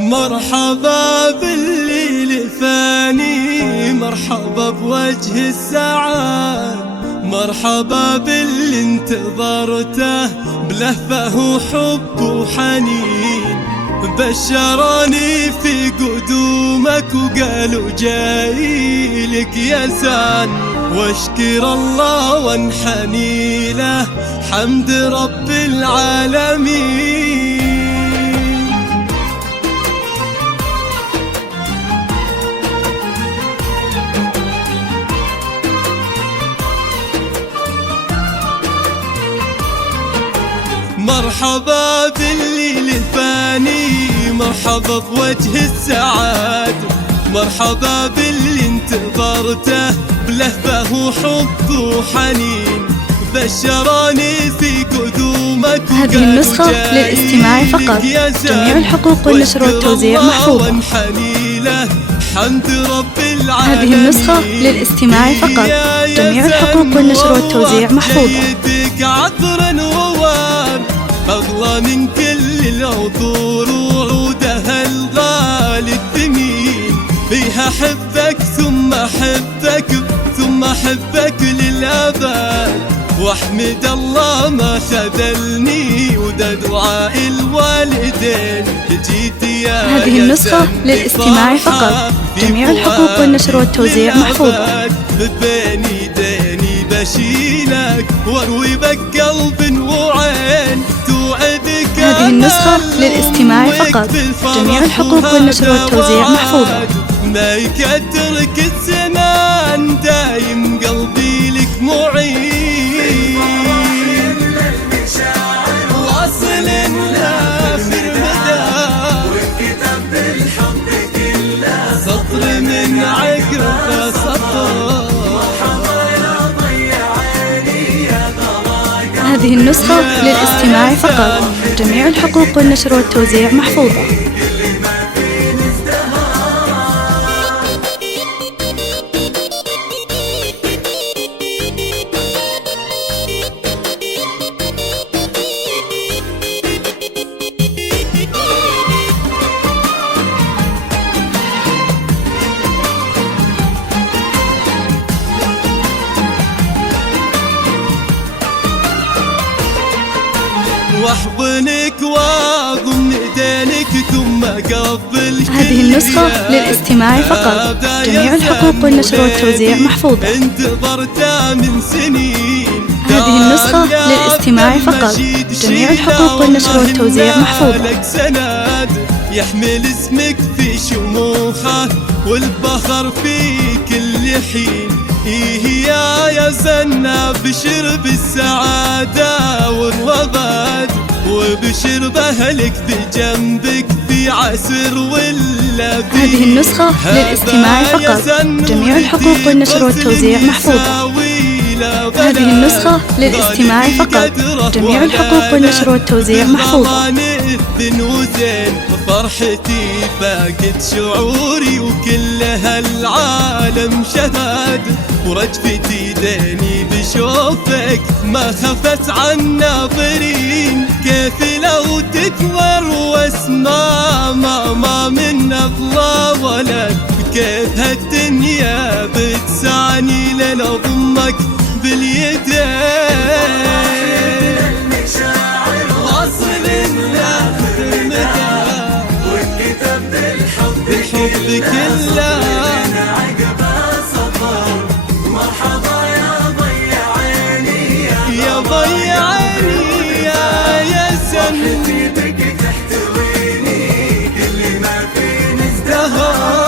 مرحبا بالليل الفاني، مرحبا بوجه السعاد، مرحبا باللي انتظرته بلهفه وحب وحنين. بشروني في قدومك وقالوا جايلك يا سان، واشكر الله وانحني له حمد رب العالمين. مرحبا بالليل الفاني، مرحبا بوجه السعاد، مرحبا باللي انتظرته بلهفه وحب وحنين. بشروني في قدومك. هذه النسخة للاستماع فقط، جميع الحقوق والنشر والتوزيع محفوظة. هذه النسخة للاستماع فقط، جميع الحقوق والنشر والتوزيع محفوظة. أغلى من كل العطور وعودها الغالي الثمين، فيها أحبك ثم أحبك ثم أحبك للأبد، واحمد الله ما خذلني وده دعاء الوالدين. جيت يا هذه النسخة للاستماع فقط، جميع الحقوق والنشر والتوزيع محفوظة. بين يديني بشيلك واروي بك قلب وعين. هذه النسخة للاستماع فقط، جميع الحقوق والنشر والتوزيع محفوظة. ما يكدرك الزمان دايم قلبي لك معين، واصل لاخر مدى والكتاب بالحب كله سطر من عقب سطر. هذه النسخة للاستماع فقط، جميع الحقوق والنشر والتوزيع محفوظة. واحضنك واضم يدينك ثم اقبل. هذه النسخة للاستماع فقط، جميع الحقوق والنشر والتوزيع محفوظة. انتظرتها من سنين. هذه النسخة للاستماع فقط، جميع الحقوق والنشر والتوزيع محفوظة. سند يحمل اسمك في شموخه والبخر في كل حين. إيه يا زنا بشر بالسعادة والرغد، وبشر بأهلك بجنبك في عسر ولا في. هذه النسخة للاستماع فقط، جميع الحقوق والنشر والتوزيع محفوظة. هذه النسخة للاستماع فقط، جميع الحقوق والنشر والتوزيع محفوظة. فرحتي فاقت شعوري وكل هالعالم شهد، ورجفتي ديني بشوفك ما خفت عن ناظرين. كيف لو تكبر واسمع ما من أغلى ولد، كيف هالدنيا بتسعني لين أضمك باليدين. واصل لاخر مدى والكتاب بالحب كله عقب سطر. مرحبا يا ضي عيني يا ضي عيني يا سن، فرحتي بك تحتويني كل ما فيني ازدهر.